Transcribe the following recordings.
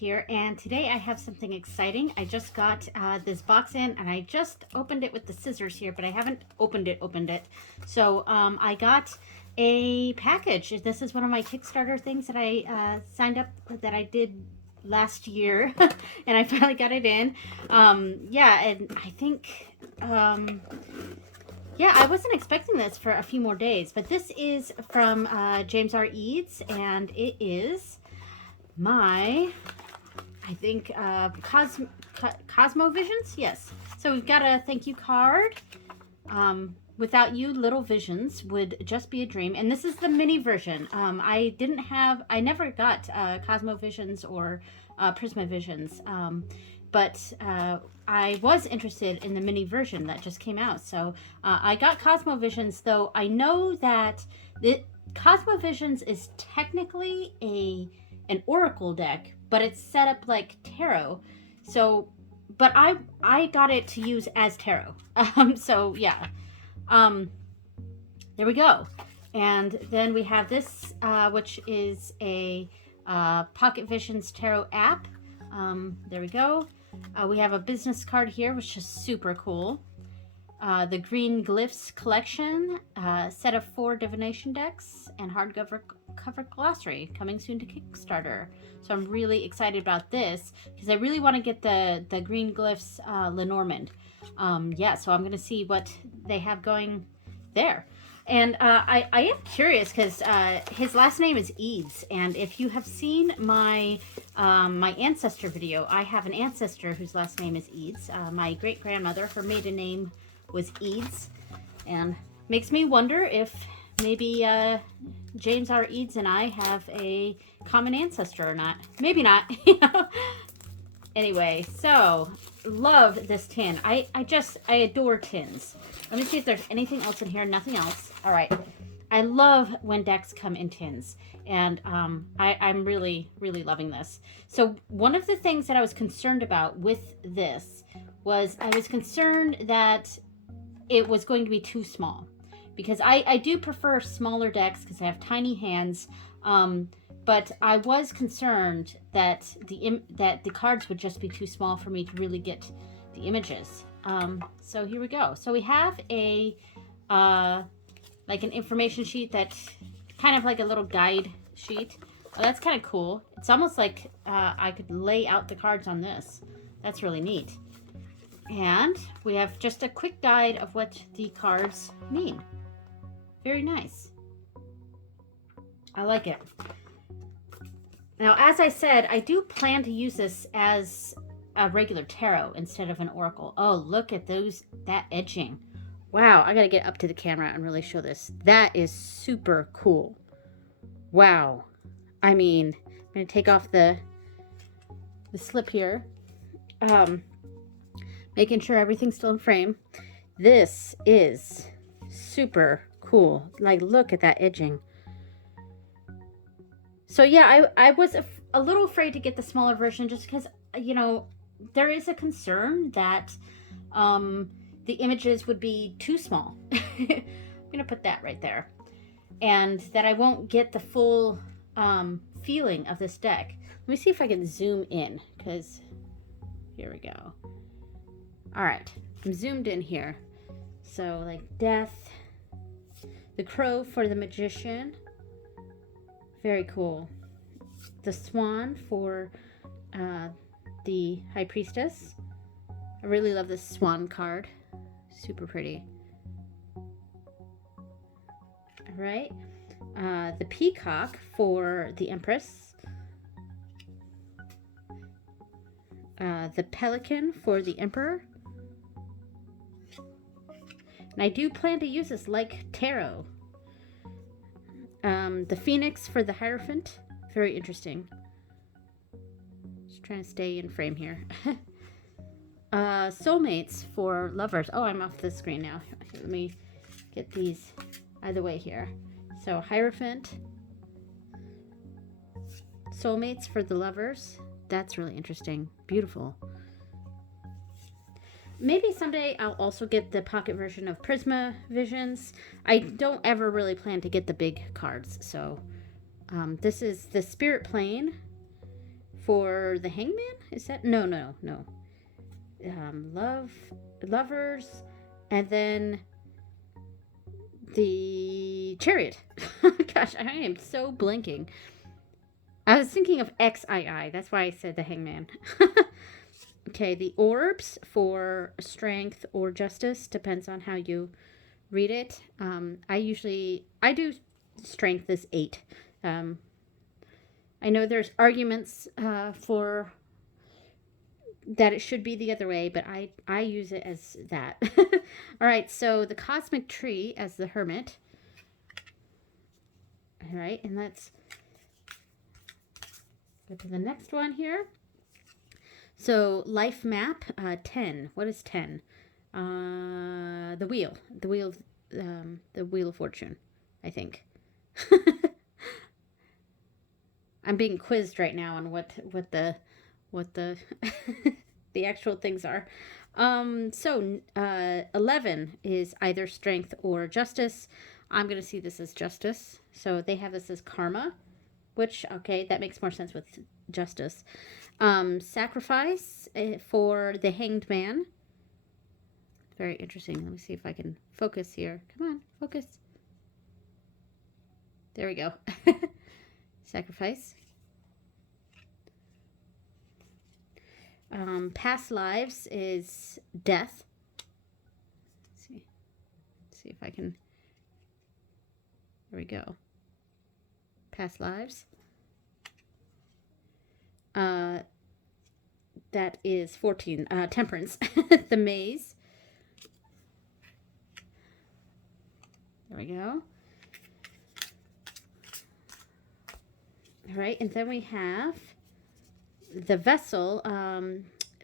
here, and today I have something exciting. I just got this box in, and I just opened it with the scissors here, but I haven't opened it. So I got a package. This is one of my Kickstarter things that I signed up, that I did last year, and I finally got it in. Yeah, and I think... yeah, I wasn't expecting this for a few more days, but this is from James R. Eads, and it is my, I think, Cosmo Visions? Yes. So we've got a thank you card. Without you, little visions would just be a dream. And this is the mini version. I never got Cosmo Visions or Prisma Visions. But I was interested in the mini version that just came out. So I got Cosmo Visions, though I know that Cosmo Visions is technically an oracle deck, but it's set up like tarot. So, but I got it to use as tarot. So yeah. There we go. And then we have this, which is a Pocket Visions Tarot app. There we go. We have a business card here, which is super cool. The Green Glyphs collection, set of 4 divination decks, and hardcover glossary coming soon to Kickstarter. So I'm really excited about this because I really want to get the Green Glyphs Lenormand. Yeah, so I'm going to see what they have going there. And I am curious because his last name is Eads, and if you have seen my my ancestor video, I have an ancestor whose last name is Eads. My great-grandmother, her maiden name was Eads, and makes me wonder if maybe James R. Eads and I have a common ancestor or not. Maybe not. Anyway, so love this tin. I adore tins. Let me see if there's anything else in here. Nothing else. All right. I love when decks come in tins, and I'm really, really loving this. So one of the things that I was concerned about with this was I was concerned that it was going to be too small, because I do prefer smaller decks because I have tiny hands. But I was concerned that the cards would just be too small for me to really get the images. So here we go. So we have a like an information sheet that's kind of like a little guide sheet. Oh, that's kind of cool. It's almost like I could lay out the cards on this. That's really neat. And we have just a quick guide of what the cards mean. Very nice. I like it. Now, as I said, I do plan to use this as a regular tarot instead of an oracle. Oh, look at that edging. Wow, I gotta get up to the camera and really show this. That is super cool. Wow. I mean, I'm gonna take off the slip here. Making sure everything's still in frame. This is super cool. Like, look at that edging. So yeah, I was a little afraid to get the smaller version just because, you know, there is a concern that the images would be too small. I'm going to put that right there. And that I won't get the full feeling of this deck. Let me see if I can zoom in, because here we go. All right, I'm zoomed in here. So like Death, the Crow for the Magician. Very cool. The Swan for the High Priestess. I really love this Swan card. Super pretty. All right. The Peacock for the Empress. The Pelican for the Emperor. And I do plan to use this like tarot. The Phoenix for the Hierophant. Very interesting. Just trying to stay in frame here. Soulmates for lovers. Oh, I'm off the screen now. Let me get these either way here. So Hierophant. Soulmates for the lovers. That's really interesting. Beautiful. Maybe someday I'll also get the pocket version of Prisma Visions. I don't ever really plan to get the big cards. So this is the Spirit Plane for the Hangman. Is that no? Lovers, and then the Chariot. Gosh, I am so blanking. I was thinking of XII. That's why I said the Hangman. Okay, the orbs for strength or justice depends on how you read it. I do strength as 8. I know there's arguments for that it should be the other way, but I use it as that. All right, so the cosmic tree as the hermit. All right, and let's go to the next one here. So life map 10. What is 10? The wheel of fortune, I think. I'm being quizzed right now on what the the actual things are. 11 is either strength or justice. I'm going to see this as justice. So they have this as karma, which, okay, that makes more sense with justice. Sacrifice for the hanged man. Very interesting. Let me see if I can focus here. Come on, focus. There we go. Sacrifice. Past lives is death. Let's see if I can. There we go. Past lives. That is 14. Temperance. The maze. There we go. All right, and then we have the vessel.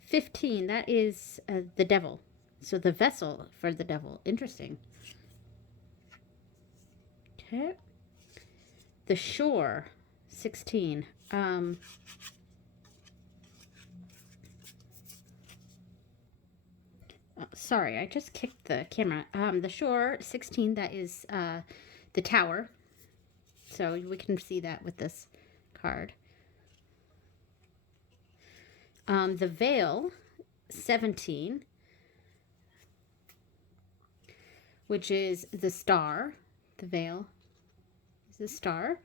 15. That is the devil. So the vessel for the devil. Interesting. Okay. The shore. 16. Sorry, I just kicked the camera. The shore, 16, that is the tower. So we can see that with this card. The veil, 17, which is the star. The veil is the star.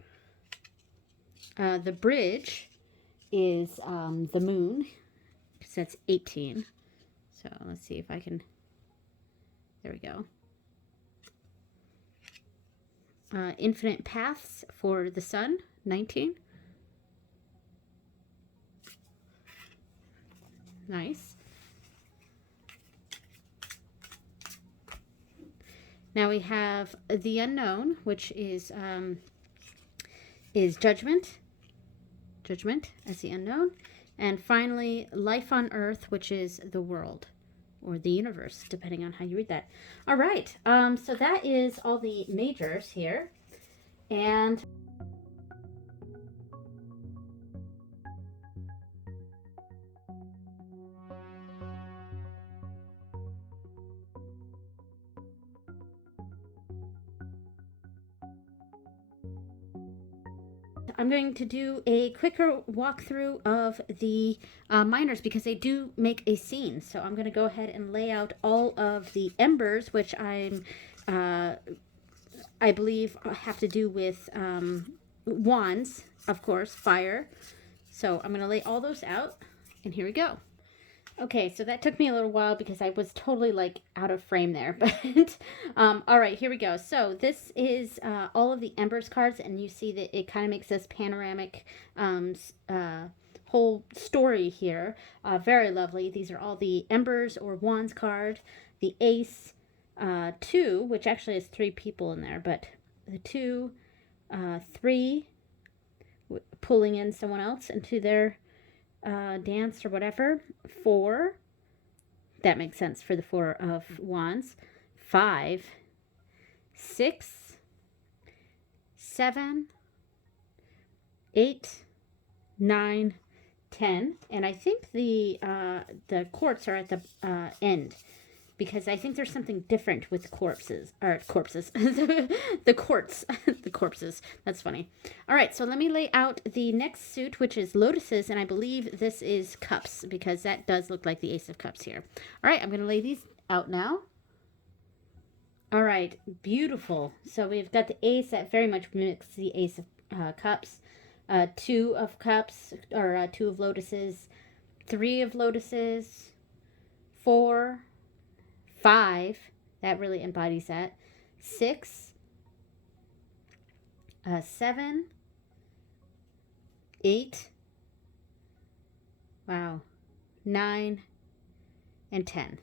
The bridge is the moon, because that's 18. So let's see if I can, there we go. Infinite paths for the sun, 19. Nice. Now we have the unknown, which is judgment. Judgment as the unknown. And finally, life on earth, which is the world or the universe, depending on how you read that. All right. So that is all the majors here. And I'm going to do a quicker walkthrough of the miners because they do make a scene. So I'm going to go ahead and lay out all of the embers, which I believe have to do with wands, of course, fire. So I'm going to lay all those out, and here we go. Okay, so that took me a little while because I was totally like out of frame there, but all right, here we go. So this is all of the embers cards, and you see that it kind of makes this panoramic whole story here. Very lovely. These are all the embers or wands card, the ace, 2, which actually has 3 people in there, but the 2, 3, pulling in someone else into their dance or whatever. 4, that makes sense for the 4 of wands. 5, 6, 7, 8, 9, 10, and I think the courts are at the end. because I think there's something different with corpses, the quartz, the corpses. That's funny. All right, so let me lay out the next suit, which is lotuses, and I believe this is cups, because that does look like the Ace of Cups here. All right, I'm going to lay these out now. All right, beautiful. So we've got the ace that very much mimics the Ace of Cups, 2 of cups, or 2 of lotuses, 3 of lotuses, 4, 5, that really embodies that, 6, 7, 8, wow, 9, and 10.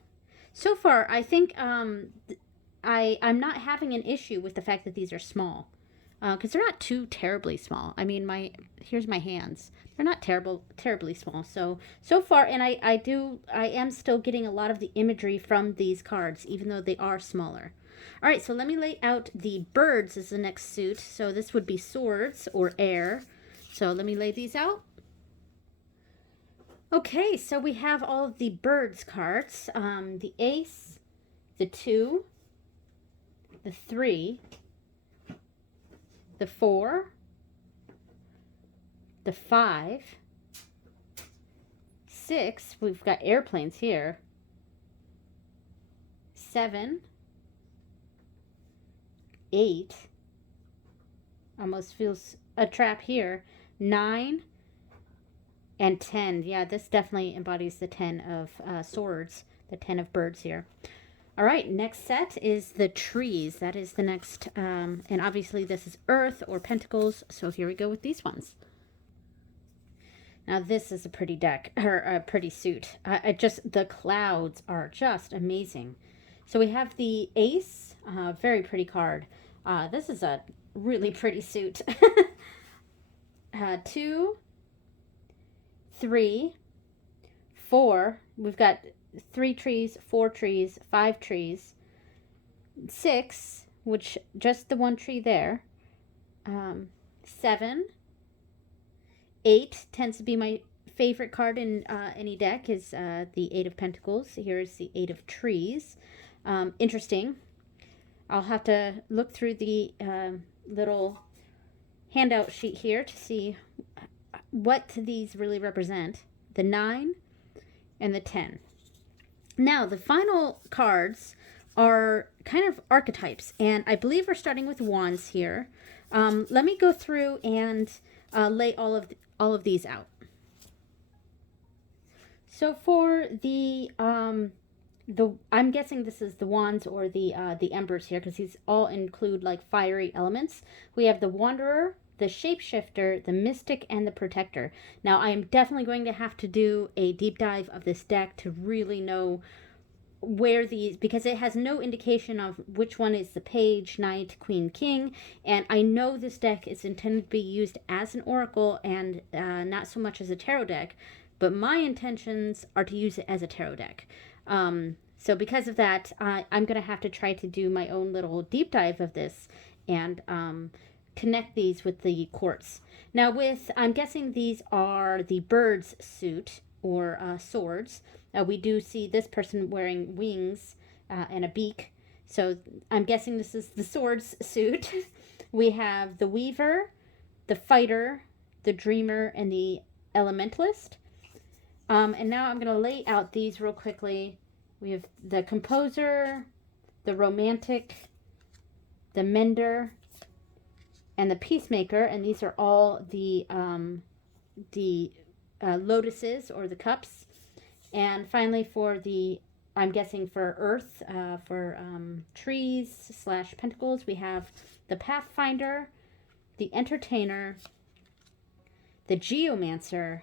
So far, I think I'm not having an issue with the fact that these are small, because they're not too terribly small. I mean, here's my hands. They're not terribly small. So far, and I am still getting a lot of the imagery from these cards, even though they are smaller. All right, so let me lay out the birds as the next suit. So this would be swords or air. So let me lay these out. Okay, so we have all of the birds cards. The ace, the 2, the 3, the 4, the 5, 6, we've got airplanes here, 7, 8, almost feels a trap here, 9, and 10. Yeah, this definitely embodies the 10 of swords, the 10 of birds here. All right, next set is the trees. That is the next, and obviously this is earth or pentacles, so here we go with these ones. Now this is a pretty deck, or a pretty suit. The clouds are just amazing. So we have the ace, very pretty card. This is a really pretty suit. 2, 3, 4, we've got 3 trees, 4 trees, 5 trees, 6, which just the 1 tree there, 7, 8 tends to be my favorite card in any deck, is the 8 of Pentacles. Here's the 8 of Trees. Interesting. I'll have to look through the little handout sheet here to see what these really represent. The 9 and the 10. Now, the final cards are kind of archetypes, and I believe we're starting with wands here. Let me go through and lay all of these out. So for the I'm guessing this is the wands or the embers here, because these all include like fiery elements. We have the wanderer, the shapeshifter, the mystic, and the protector. Now, I am definitely going to have to do a deep dive of this deck to really know where these, because it has no indication of which one is the page, knight, queen, king, and I know this deck is intended to be used as an oracle and not so much as a tarot deck, but my intentions are to use it as a tarot deck. So because of that, I'm going to have to try to do my own little deep dive of this and connect these with the quartz. Now I'm guessing these are the bird's suit or swords. We do see this person wearing wings and a beak. So I'm guessing this is the swords suit. We have the weaver, the fighter, the dreamer, and the elementalist. And now I'm going to lay out these real quickly. We have the composer, the romantic, the mender, and the peacemaker, and these are all the lotuses or the cups. And finally, for the, I'm guessing for earth, for trees / pentacles, we have the pathfinder, the entertainer, the geomancer,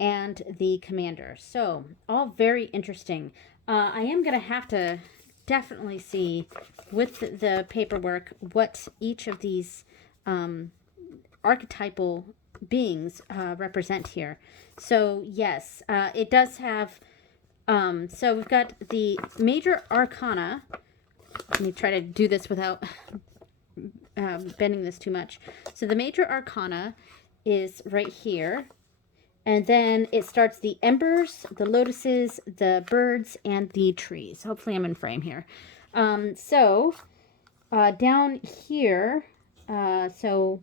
and the commander. So all very interesting. I am going to have to definitely see with the paperwork what each of these archetypal beings represent here. So yes, it does have, so we've got the major arcana. Let me try to do this without bending this too much. So the major arcana is right here, And then it starts the embers, the lotuses, the birds, and the trees. Hopefully I'm in frame here. Down here, so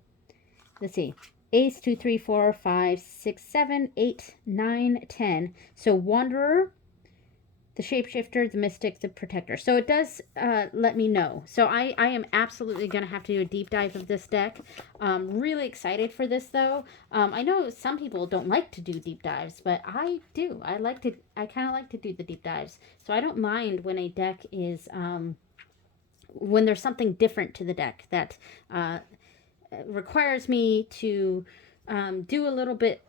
let's see. Ace, 2, 3, 4, 5, 6, 7, 8, 9, 10. So Wanderer, the Shapeshifter, the Mystic, the Protector. So it does let me know. So I am absolutely going to have to do a deep dive of this deck. Really excited for this, though. I know some people don't like to do deep dives, but I do. I kind of like to do the deep dives. So I don't mind when a deck is, when there's something different to the deck that requires me to do a little bit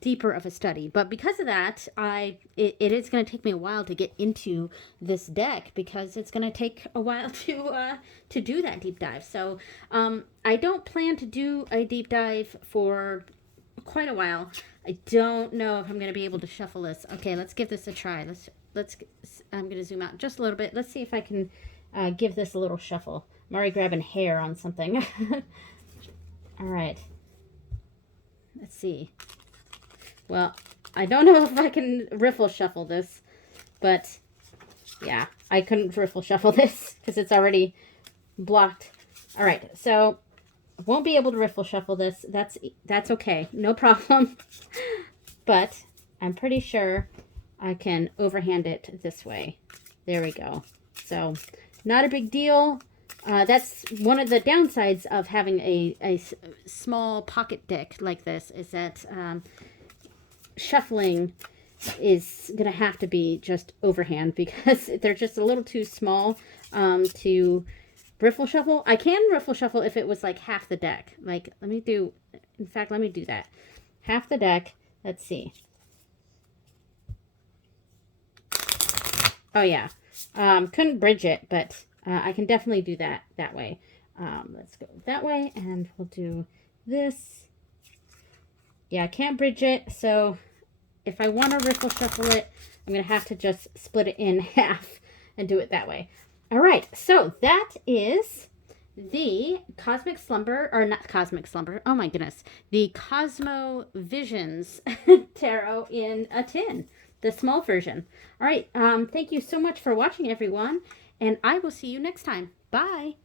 deeper of a study. But because of that, it is going to take me a while to get into this deck, because it's going to take a while to do that deep dive. So I don't plan to do a deep dive for quite a while. I don't know if I'm going to be able to shuffle this. Okay, let's give this a try. I'm going to zoom out just a little bit. Let's see if I can give this a little shuffle. I'm already grabbing hair on something. All right. Let's see. Well, I don't know if I can riffle shuffle this, but yeah, I couldn't riffle shuffle this because it's already blocked. All right, so I won't be able to riffle shuffle this. That's okay, no problem. But I'm pretty sure I can overhand it this way. There we go. So not a big deal. That's one of the downsides of having a small pocket deck like this, is that shuffling is going to have to be just overhand, because they're just a little too small to riffle shuffle. I can riffle shuffle if it was like half the deck. Like, let me do that. Half the deck. Let's see. Oh, yeah. Couldn't bridge it, but I can definitely do that way. Let's go that way, and we'll do this. Yeah, I can't bridge it, so if I want to riffle shuffle it, I'm going to have to just split it in half and do it that way. All right, so that is the Cosmic Slumber, or not Cosmic Slumber, oh my goodness, the Cosmo Visions Tarot in a tin, the small version. All right, thank you so much for watching, everyone. And I will see you next time. Bye.